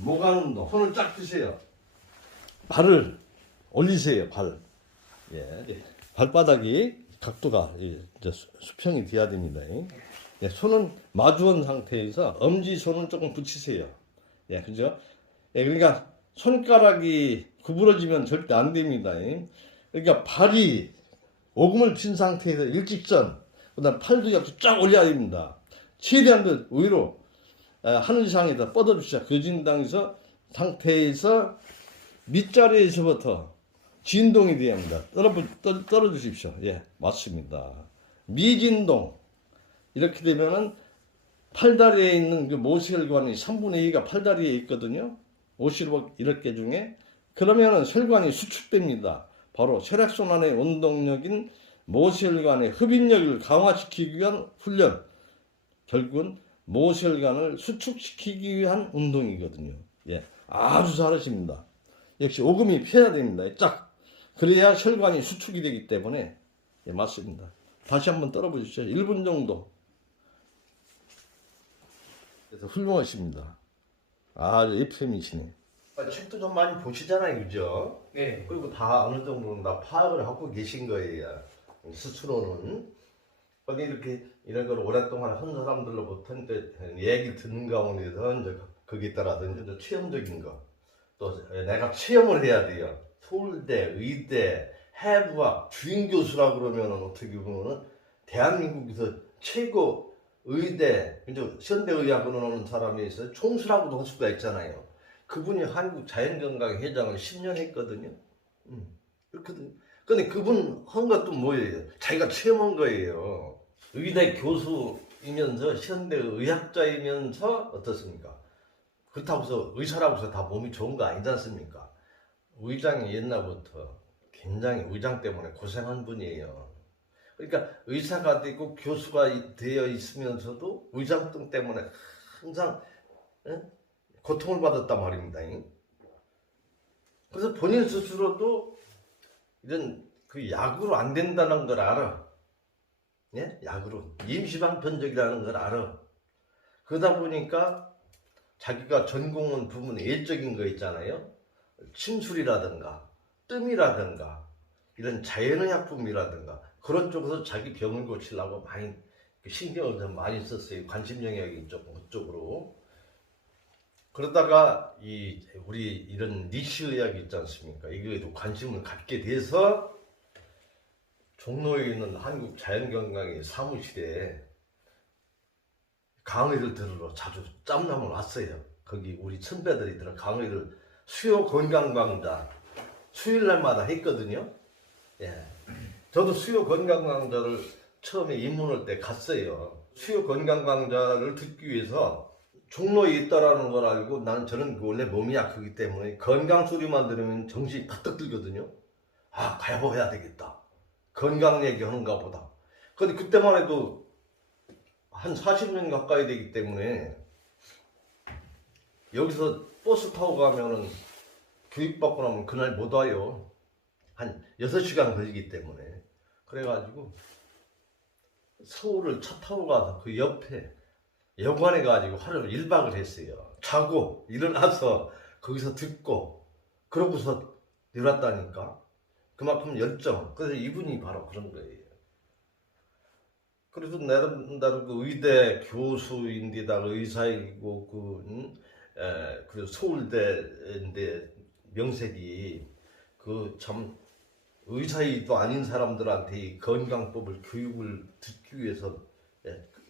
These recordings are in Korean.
모관 운동. 손을 쫙 펴세요. 발을 올리세요. 발. 예. 발바닥이 각도가 이제 수평이 돼야 됩니다. 예. 손은 마주한 상태에서 엄지손을 조금 붙이세요. 예, 그죠? 예, 그러니까 손가락이 구부러지면 절대 안 됩니다. 그러니까 발이 오금을 핀 상태에서 일직선, 그다음 팔도 역시 쫙 올려야 됩니다. 최대한 위로 하늘상에다 뻗어주시자. 거진당에서 상태에서 밑자리에서부터 진동이 돼야 합니다. 떨어주십시오. 예, 맞습니다. 미진동. 이렇게 되면은 팔다리에 있는 그 모세혈관이 3분의 2가 팔다리에 있거든요. 51개 중에. 그러면은 혈관이 수축됩니다. 바로 혈액순환의 운동력인 모세혈관의 흡입력을 강화시키기 위한 훈련. 결국은 모세혈관을 수축시키기 위한 운동이거든요. 예, 아주 잘하십니다. 역시 오금이 펴야 됩니다. 쫙. 그래야 혈관이 수축이 되기 때문에. 예, 맞습니다. 다시 한번 떨어보십시오. 1분 정도. 그래서 훌륭하십니다. 아주 FM이시네. 책도 좀 많이 보시잖아요, 그죠? 네. 그리고 다 어느 정도는 다 파악을 하고 계신 거예요. 스스로는. 근데 이렇게 이런 걸 오랫동안 한 사람들로부터 이제 얘기 듣는 가운데서 이제 거기에 따라서 이제 체험적인 거. 또 내가 체험을 해야 돼요. 서울대, 의대, 해부학, 주임 교수라 그러면 어떻게 보면은 대한민국에서 최고 의대, 이제 현대의학으로 오는 사람이 있어요. 총수라고도 할 수가 있잖아요. 그분이 한국자연건강회장을 10년 했거든요. 그렇거든요. 근데 그분 한 것도 뭐예요? 자기가 체험한 거예요. 의대 교수이면서 현대의학자이면서 어떻습니까? 그렇다고 해서 의사라고 해서 다 몸이 좋은 거 아니지 않습니까? 의장이 옛날부터 굉장히 의장 때문에 고생한 분이에요. 그러니까 의사가 되고 교수가 되어 있으면서도 의장증 때문에 항상 고통을 받았단 말입니다. 그래서 본인 스스로도 이런 그 약으로 안 된다는 걸 알아. 예? 약으로 임시방편적이라는 걸 알아. 그러다 보니까 자기가 전공한 부분 외적인 거 있잖아요. 침술이라든가 뜸이라든가 이런 자연의약품이라든가 그런 쪽에서 자기 병을 고치려고 많이 신경을 좀 많이 썼어요. 관심 영역이 그쪽으로. 그러다가 우리 이런 니시 의학이 있지 않습니까? 이거에도 관심을 갖게 돼서 종로에 있는 한국자연건강의 사무실에 강의를 들으러 자주 짬남을 왔어요. 거기 우리 선배들이 들어 강의를 수요 건강 강좌 수요일날마다 했거든요. 예. 저도 수요 건강 강좌를 처음에 입문할 때 갔어요. 수요 건강 강좌를 듣기 위해서 종로에 있다라는 걸 알고 저는 원래 몸이 약하기 때문에 건강 소리만 들으면 정신이 바짝 들거든요. 아, 가봐야 되겠다. 건강 얘기하는가 보다. 근데 그때만 해도 한 40년 가까이 되기 때문에 여기서 버스 타고 가면은 교육받고 나면 그날 못 와요. 한 6시간 걸리기 때문에. 그래가지고 서울을 차 타고 가서 그 옆에 여관에 가지고 하루 1박을 했어요. 자고 일어나서 거기서 듣고 그러고서 일어났다니까. 그만큼 열정. 그래서 이분이 바로 그런 거예요. 그래서 나름 그 의대 교수인데다가 의사이고 그 서울대인데 명색이 그 참 의사이도 아닌 사람들한테 이 건강법을 교육을 듣기 위해서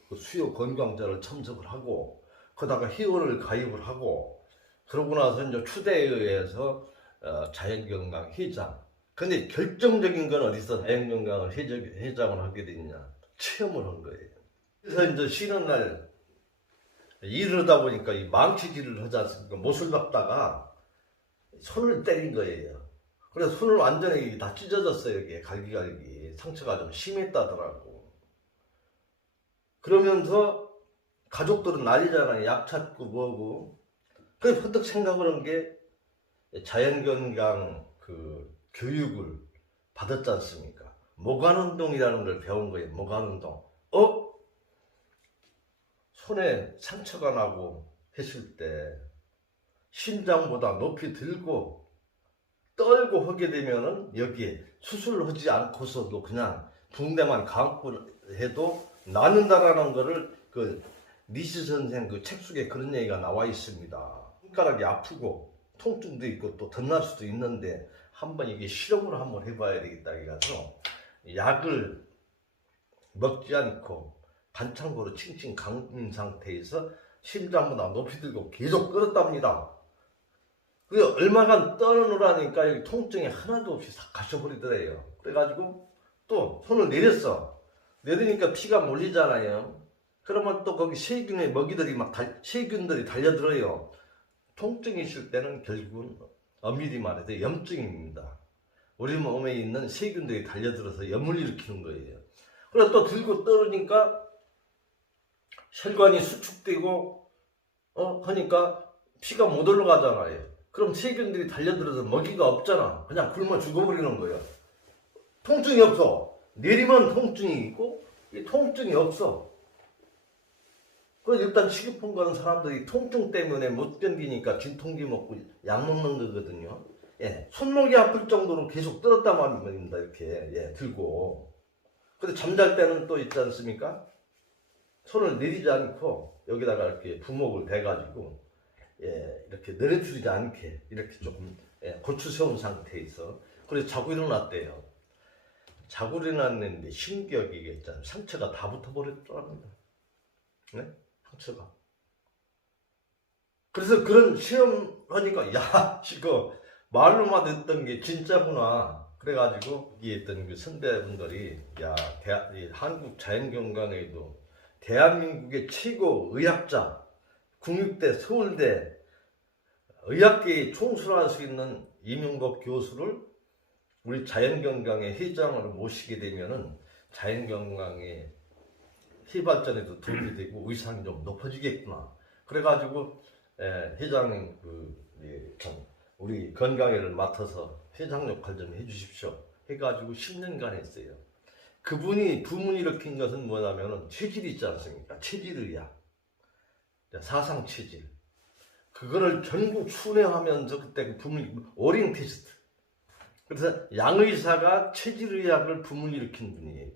그 수요 건강자를 참석을 하고 그러다가 회원을 가입을 하고 그러고 나서 이제 추대에 의해서 자연건강 회장. 근데 결정적인 건 어디서 자연건강을 회장을 하게 됐냐? 체험을 한 거예요. 그래서 이제 쉬는 날 일을 하다 보니까 이 망치질을 하지 않습니까? 못을 박다가 손을 때린 거예요. 그래서 손을 완전히 다 찢어졌어요. 이게 갈기갈기 상처가 좀 심했다더라고. 그러면서 가족들은 난리잖아요. 약 찾고 뭐고. 그래서 퍼뜩 생각을 한 게 자연건강 그 교육을 받았지 않습니까? 모관운동이라는 걸 배운 거예요. 모관운동. 손에 상처가 나고 했을 때 심장보다 높이 들고 떨고 하게 되면은 여기에 수술을 하지 않고서도 그냥 붕대만 감고 해도 낫는다라는 거를 그 니시 선생 그 책 속에 그런 얘기가 나와 있습니다. 손가락이 아프고 통증도 있고 또 덧날 수도 있는데 한번 이게 실험을 한번 해봐야 되겠다 해가지고 약을 먹지 않고 반창고로 칭칭 감긴 상태에서 심장보다 높이 들고 계속 끌었답니다. 그래서 얼마간 떠느라니까 여기 통증이 하나도 없이 싹 가셔버리더래요. 그래가지고 또 손을 내렸어. 내리니까 피가 몰리잖아요. 그러면 또 거기 세균의 먹이들이 세균들이 달려들어요. 통증이 있을 때는 결국은 엄밀히 말해서 염증입니다. 우리 몸에 있는 세균들이 달려들어서 염을 일으키는 거예요. 그래서 또 들고 떨으니까 혈관이 수축되고 하니까 피가 못 올라가잖아요. 그럼 세균들이 달려들어서 먹이가 없잖아. 그냥 굶어 죽어버리는 거예요. 통증이 없어. 내리면 통증이 있고 통증이 없어. 그래서 일단 시급한 거는 사람들이 통증 때문에 못 견디니까 진통제 먹고 약 먹는 거거든요. 예, 손목이 아플 정도로 계속 떨었단 말입니다. 이렇게 들고. 근데 잠잘 때는 또 있지 않습니까? 손을 내리지 않고 여기다가 이렇게 부목을 대가지고 이렇게 내려뜨리지 않게 이렇게 조금 고추 세운 상태에서 그래서 자고 일어났대요. 자고 일어났는데 신기하게 상처가 다 붙어버렸더랍니다. 네? 상처가. 그래서 그런 시험하니까 야 이거 말로만 듣던 게 진짜구나. 그래가지고 여기 있던 그 선배분들이 야 한국 자연경강에도 대한민국의 최고 의학자 국립대 서울대 의학계에 총수할 수 있는 이명복 교수를 우리 자연경강의 회장으로 모시게 되면은 자연경강의 희발전에도 도움이 되고 의상이 좀 높아지겠구나. 그래가지고 회장님 우리 건강회를 맡아서 회장 역할 좀 해주십시오. 해가지고 10년간 했어요. 그분이 부문이 일으킨 것은 뭐냐면은 체질이 있지 않습니까? 체질의학, 사상 체질. 그거를 전부 순회하면서 그때 그 부문이 오링 테스트. 그래서 양의사가 체질의학을 부문 일으킨 분이에요.